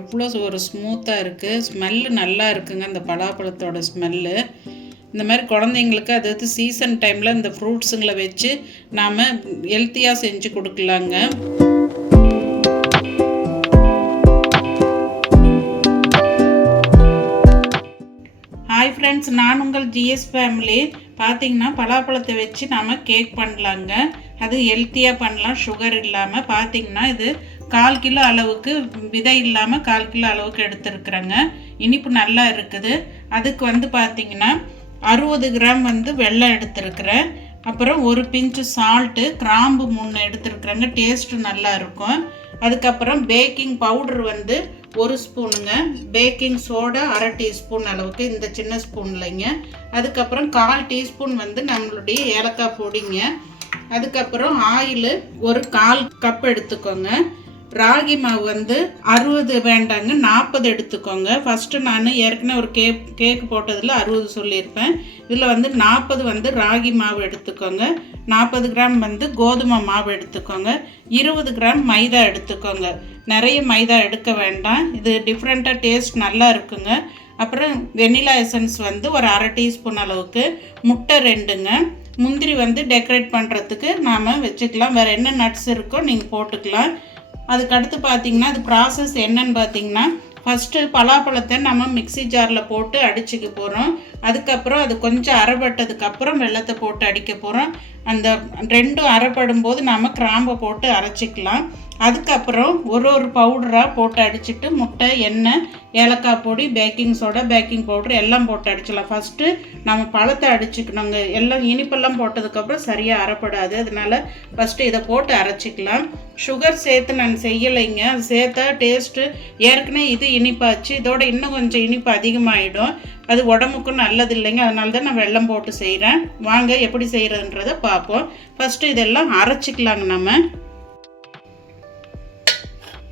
எவ்வளோ ஒரு ஸ்மூத்தாக இருக்குது ஸ்மெல்லு நல்லா இருக்குங்க இந்த பலாப்பழத்தோட ஸ்மெல்லு இந்த மாதிரி குழந்தைங்களுக்கு அதாவது சீசன் டைமில் இந்த ஃப்ரூட்ஸுங்களை வச்சு நாம் ஹெல்த்தியாக செஞ்சு கொடுக்கலாங்க. ஹாய் ஃப்ரெண்ட்ஸ் நான் உங்கள் ஜிஎஸ் ஃபேமிலி பார்த்தீங்கன்னா பலாப்பழத்தை வச்சு நாம் கேக் பண்ணலாங்க. அது ஹெல்த்தியாக பண்ணலாம். சுகர் இல்லாமல் பார்த்தீங்கன்னா இது கால் கிலோ அளவுக்கு விதை இல்லாமல் கால் கிலோ அளவுக்கு எடுத்துருக்குறேங்க. இனிப்பு நல்லா இருக்குது. அதுக்கு வந்து பார்த்தீங்கன்னா அறுபது கிராம் வந்து வெள்ளம் எடுத்துருக்குறேன். அப்புறம் ஒரு பிஞ்சு சால்ட்டு கிராம்பு மூணு எடுத்துருக்குறேங்க. டேஸ்ட்டு நல்லா இருக்கும். அதுக்கப்புறம் பேக்கிங் பவுடர் வந்து ஒரு ஸ்பூனுங்க. பேக்கிங் சோடா அரை டீஸ்பூன் அளவுக்கு இந்த சின்ன ஸ்பூன்லைங்க. அதுக்கப்புறம் கால் டீஸ்பூன் வந்து நம்மளுடைய ஏலக்காய் பொடிங்க. அதுக்கப்புறம் ஆயிலு ஒரு கால் கப் எடுத்துக்கோங்க. ராகி மாவு வந்து அறுபது வேண்டாங்க நாற்பது எடுத்துக்கோங்க. ஃபஸ்ட்டு நான் ஏற்கனவே ஒரு கேக் கேக் போட்டதில் அறுபது சொல்லியிருப்பேன். இதில் வந்து நாற்பது வந்து ராகி மாவு எடுத்துக்கோங்க. நாற்பது கிராம் வந்து கோதுமை மாவு எடுத்துக்கோங்க. இருபது கிராம் மைதா எடுத்துக்கோங்க. நிறைய மைதா எடுக்க வேண்டாம். இது டிஃப்ரெண்ட்டாக டேஸ்ட் நல்லா இருக்குங்க. அப்புறம் வெனிலா எசன்ஸ் வந்து ஒரு அரை டீஸ்பூன் அளவுக்கு. முட்டை ரெண்டுங்க. முந்திரி வந்து டெக்கரேட் பண்ணுறதுக்கு நாம் வச்சுக்கலாம். வேறு என்ன நட்ஸ் இருக்கோ நீங்கள் போட்டுக்கலாம். அதுக்கடுத்து பார்த்தீங்கன்னா அது ப்ராசஸ் என்னன்னு பார்த்தீங்கன்னா ஃபஸ்ட்டு பலாப்பழத்தை நம்ம மிக்சி ஜாரில் போட்டு அடிச்சுக்க போகிறோம் அதுக்கப்புறம் அது கொஞ்சம் அரைப்பட்டதுக்கப்புறம் வெள்ளத்தை போட்டு அடிக்க போகிறோம் அந்த ரெண்டும் அரைப்படும் போது நாம் கிராம்பை போட்டு அரைச்சிக்கலாம். அதுக்கப்புறம் ஒரு ஒரு பவுடராக போட்டு அடிச்சுட்டு முட்டை எண்ணெய் ஏலக்காய் பொடி பேக்கிங் சோடா பேக்கிங் பவுடர் எல்லாம் போட்டு அடிச்சிடலாம். ஃபஸ்ட்டு நம்ம பழத்தை அடிச்சுக்கணுங்க. எல்லாம் இனிப்பெல்லாம் போட்டதுக்கப்புறம் சரியாக அரைப்படாது அதனால் ஃபஸ்ட்டு இதை போட்டு அரைச்சிக்கலாம். சுகர் சேர்த்து நான் செய்யலைங்க. அது சேர்த்தா டேஸ்ட்டு ஏற்கனவே இது இனிப்பாச்சு. இதோட இன்னும் கொஞ்சம் இனிப்பு அதிகமாகிடும் அது உடம்புக்கும் நல்லது இல்லைங்க அதனால தான் நான் வெள்ளம் போட்டு செய்கிறேன் வாங்க எப்படி செய்கிறதுன்றதை பார்ப்போம். ஃபஸ்ட்டு இதெல்லாம் அரைச்சிக்கலாங்க நம்ம.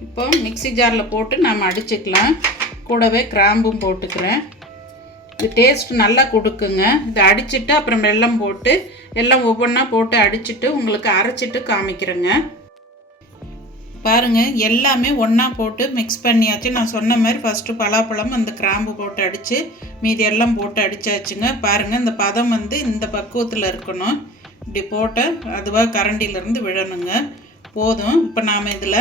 இப்போ மிக்சி ஜாரில் போட்டு நாம் அடிச்சுக்கலாம். கூடவே கிராம்பும் போட்டுக்கிறேன். இது டேஸ்ட் நல்லா கொடுக்குங்க. இதை அடிச்சுட்டு அப்புறம் வெள்ளம் போட்டு எல்லாம் ஒவ்வொன்றா போட்டு அடிச்சுட்டு உங்களுக்கு அரைச்சிட்டு காமிக்கிறேங்க. பாருங்கள் எல்லாமே ஒன்றா போட்டு மிக்ஸ் பண்ணியாச்சு. நான் சொன்ன மாதிரி ஃபஸ்ட்டு பலாப்பழம் அந்த கிராம்பு போட்டு அடித்து மீதி எல்லாம் போட்டு அடித்தாச்சுங்க பாருங்கள் இந்த பதம் வந்து இந்த பக்குவத்தில் இருக்கணும். இப்படி போட்டு அதுவாக கரண்டியிலேருந்து விழணுங்க. போதும். இப்போ நாம் இதில்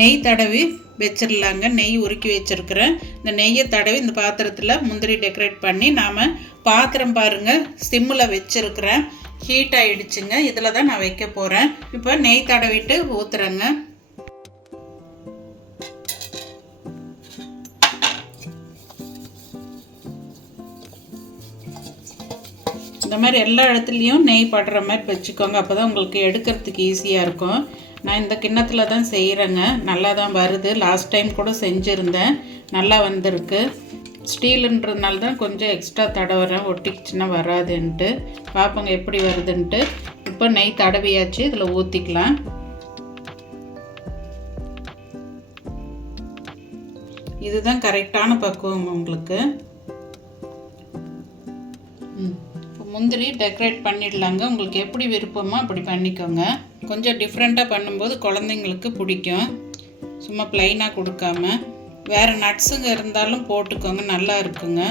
நெய் தடவி வச்சிடலாங்க நெய் உருக்கி வச்சுருக்கிறேன். இந்த நெய்யை தடவி இந்த பாத்திரத்தில் முந்திரி டெக்கரேட் பண்ணி நாம் பாத்திரம் பாருங்கள் சிம்மில் வச்சுருக்கிறேன். ஹீட் ஆகிடுச்சுங்க இதில் தான் நான் வைக்க போகிறேன் இப்போ நெய் தடவிட்டு ஊற்றுறேங்க இந்த மாதிரி எல்லா இடத்துலையும் நெய் படுற மாதிரி வச்சுக்கோங்க. அப்போ தான் உங்களுக்கு எடுக்கிறதுக்கு ஈஸியாக இருக்கும். நான் இந்த கிண்ணத்தில் தான் செய்கிறேங்க நல்லா தான் வருது. லாஸ்ட் டைம் கூட செஞ்சுருந்தேன். நல்லா வந்திருக்கு. ஸ்டீலுன்றதுனால தான் கொஞ்சம் எக்ஸ்ட்ரா தடவுறேன். ஒட்டிக்கிச்சுன்னா வராதுன்ட்டு. பார்ப்போங்க எப்படி வருதுன்ட்டு. இப்போ நெய் தடவியாச்சு. இதில் ஊற்றிக்கலாம் இதுதான் கரெக்டான பக்குவம் உங்களுக்கு. முந்திரி டெக்கரேட் பண்ணிடலாங்க. உங்களுக்கு எப்படி விருப்பமோ அப்படி பண்ணிக்கோங்க. கொஞ்சம் டிஃப்ரெண்ட்டாக பண்ணும்போது குழந்தைங்களுக்கு பிடிக்கும். சும்மா ப்ளைனாக கொடுக்காம. வேறு நட்ஸுங்க இருந்தாலும் போட்டுக்கோங்க நல்லா இருக்குங்க.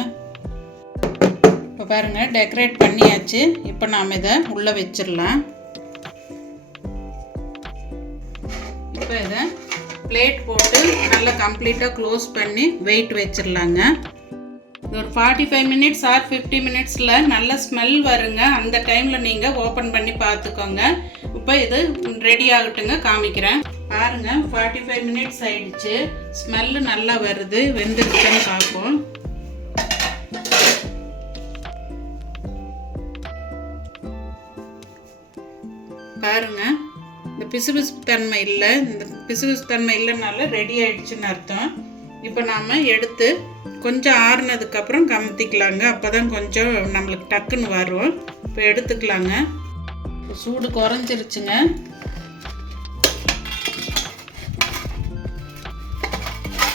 இப்போ பாருங்கள் டெக்கரேட் பண்ணியாச்சு. இப்போ நாம் இதை உள்ளே வச்சிடலாம். இப்போ இதை பிளேட் போட்டு நல்லா கம்ப்ளீட்டாக க்ளோஸ் பண்ணி வெயிட் வச்சிடலாங்க. ஒரு forty five minutes or fifty மினிட்ஸில் நல்ல ஸ்மெல் வருங்க. அந்த டைமில் நீங்கள் ஓப்பன் பண்ணி பார்த்துக்கோங்க. இப்போ இது ரெடி ஆகட்டுங்க காமிக்கிறேன். பாருங்க ஃபார்ட்டி ஃபைவ் மினிட்ஸ் ஆயிடுச்சு. ஸ்மெல்லு நல்லா வருது. வெந்துருச்சுன்னு பார்ப்போம். பாருங்க இந்த பிசுபிசு தன்மை இல்லை. இந்த பிசுபிசு தன்மை இல்லைனால ரெடி ஆயிடுச்சுன்னு அர்த்தம். இப்போ நாம் எடுத்து கொஞ்சம் ஆறுனதுக்கப்புறம் கமுத்திக்கலாங்க. அப்போ தான் கொஞ்சம் நம்மளுக்கு டக்குன்னு வரும். இப்போ எடுத்துக்கலாங்க. இப்போ சூடு குறைஞ்சிருச்சுங்க.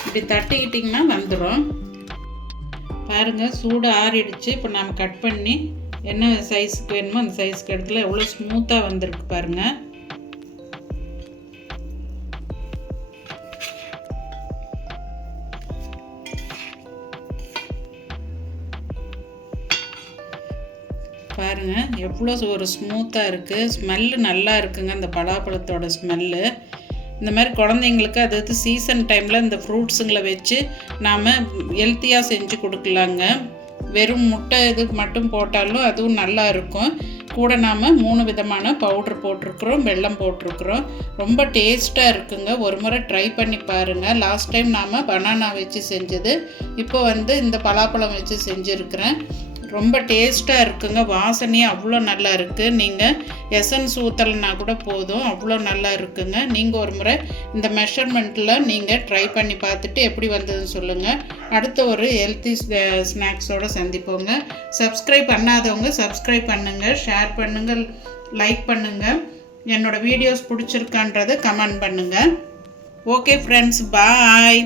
இப்படி தட்டிக்கிட்டிங்கன்னா வந்துடும் பாருங்கள் சூடு ஆறிடுச்சு. இப்போ நாம் கட் பண்ணி என்ன சைஸுக்கு வேணுமோ அந்த சைஸ்க்கு இடத்துல எவ்வளோ ஸ்மூத்தாக வந்திருக்கு பாருங்கள் பாருங்கள் எவ்வளோ ஒரு ஸ்மூத்தாக இருக்குது ஸ்மெல்லு நல்லா இருக்குங்க. அந்த பலாப்பழத்தோட ஸ்மெல்லு இந்த மாதிரி குழந்தைங்களுக்கு அதாவது சீசன் டைமில் இந்த ஃப்ரூட்ஸுங்களை வச்சு நாம் ஹெல்த்தியாக செஞ்சு கொடுக்கலாங்க. வெறும் முட்டை இது மட்டும் போட்டாலும் அதுவும் நல்லா இருக்கும். கூட நாம் மூணு விதமான பவுட்ரு போட்டிருக்கிறோம். வெல்லம் போட்டிருக்கிறோம். ரொம்ப டேஸ்ட்டாக இருக்குங்க. ஒரு முறை ட்ரை பண்ணி பாருங்கள் லாஸ்ட் டைம் நாம் பனானா வச்சு செஞ்சது. இப்போ வந்து இந்த பலாப்பழம் வச்சு செஞ்சுருக்கிறேன். ரொம்ப டேஸ்ட்டாக இருக்குங்க. வாசனையே அவ்வளோ நல்லா இருக்குது நீங்கள் எசன்ஸ் ஊற்றலைனா கூட போதும். அவ்வளோ நல்லா இருக்குங்க. நீங்கள் ஒரு முறை இந்த மெஷர்மெண்ட்டில் நீங்கள் ட்ரை பண்ணி பார்த்துட்டு எப்படி வந்ததுன்னு சொல்லுங்கள் அடுத்த ஒரு ஹெல்த்தி ஸ்நாக்ஸோடு சந்திப்போங்க. சப்ஸ்கிரைப் பண்ணாதவங்க சப்ஸ்கிரைப் பண்ணுங்கள் ஷேர் பண்ணுங்கள் லைக் பண்ணுங்கள் என்னோடய வீடியோஸ் பிடிச்சிருக்கான்றதை கமெண்ட் பண்ணுங்கள் ஓகே ஃப்ரெண்ட்ஸ் பாய்